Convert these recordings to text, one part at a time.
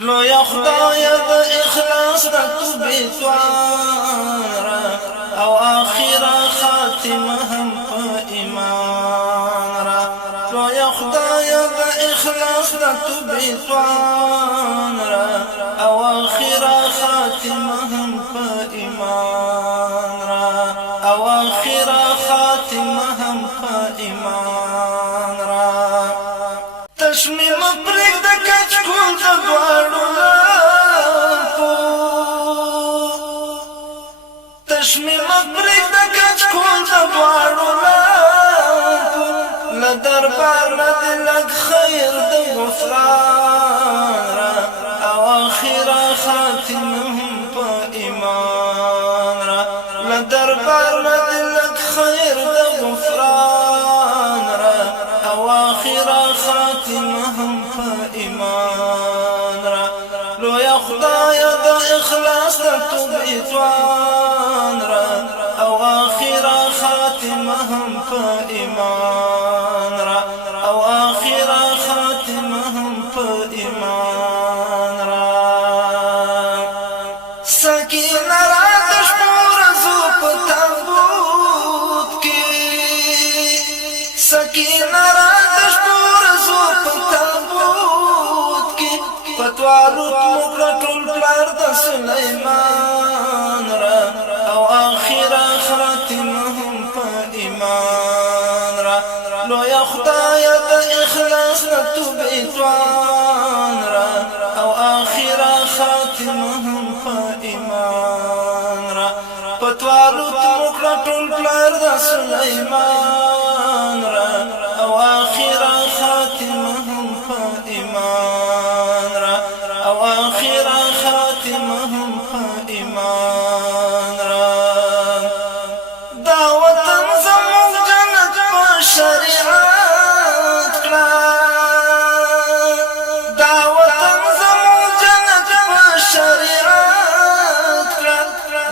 لو یا خدای د اخلاص د توبې تواره او آخر خاتمه هم په ایمان را. لو یا خدای د اخلاص د توبې تواره او آخر خاتمه هم په ایمان را او آخر خاتمه هم په ایمان را. تشمیم پرېږد کچ ټول د دواړو لامپو تشمیم پرېږد کچ ټول د دواړو لامپو له دربار نه دې لږ خیر د غفران را او آخره خاتمه هم په ایمان را. له دربار نه دې لږ خیر د غفران را او آخره خاتمه هم په ایمان را. لویا خدای د اخلاص د توبې توان را او آخره خاتمه هم په ایمان را او آخره خاتمه هم په ایمان را. سکینه را د شپو ورځو په تابوت کې سکینه را د شپو ورځو په تابوت کې پتوالوت موکړه ټول پلار د سلیمان را او آخره خاتمه هم په ایمان را. لویا خدای د اخلاص د توبې توان را او آخره خاتمه هم په ایمان را. پتوالوت موکړه ټول پلار د سلیمان را او آخره خاتمه هم په ایمان را او آخره خاتمه هم په ایمان را. دا وطن زموږ جنت په شریعت کړه دا وطن زموږ جنت په شریعت کړه.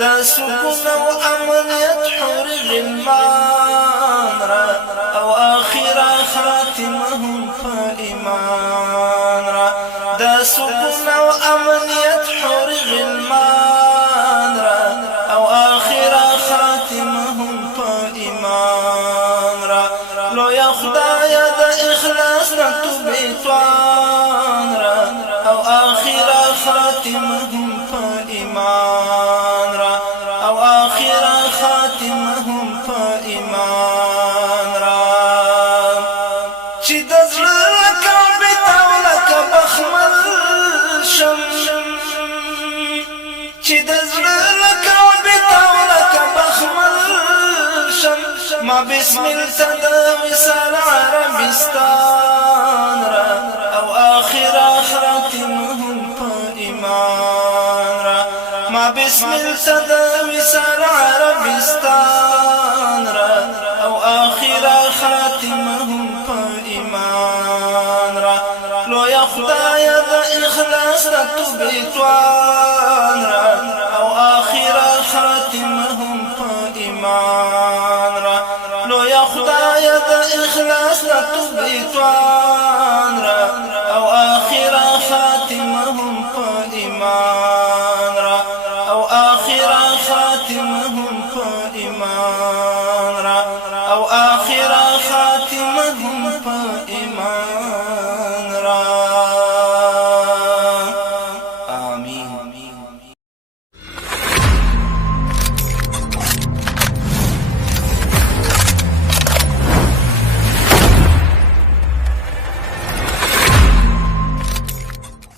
دا سکون او امنیت حور غلمان را او آخره خاتمه هم په ایمان را. دا سکون او امنیت حور غلمان را او آخره خاتمه هم په ایمان را. لویا خدای د اخلاص د توبې توان را او آخره خاتمه هم په ایمان را او آخره خاتمه هم په ایمان را. چې د زړه لکه بیتاو لکه بخمل شم چې د زړه لکه بیتاو لکه بخمل شم ما بسمل ته د وصال عربستان را او آخره خاتمه هم په ایمان را. ما بسمل ته د وصال عربستان را او آخره خاتمه هم په ایمان را. لویا خدای د اخلاص د توبې توان را او آخره خاتمه هم په ایمان را. لویا خدای د اخلاص د توبې توان را او آخره خاتمه هم په ایمان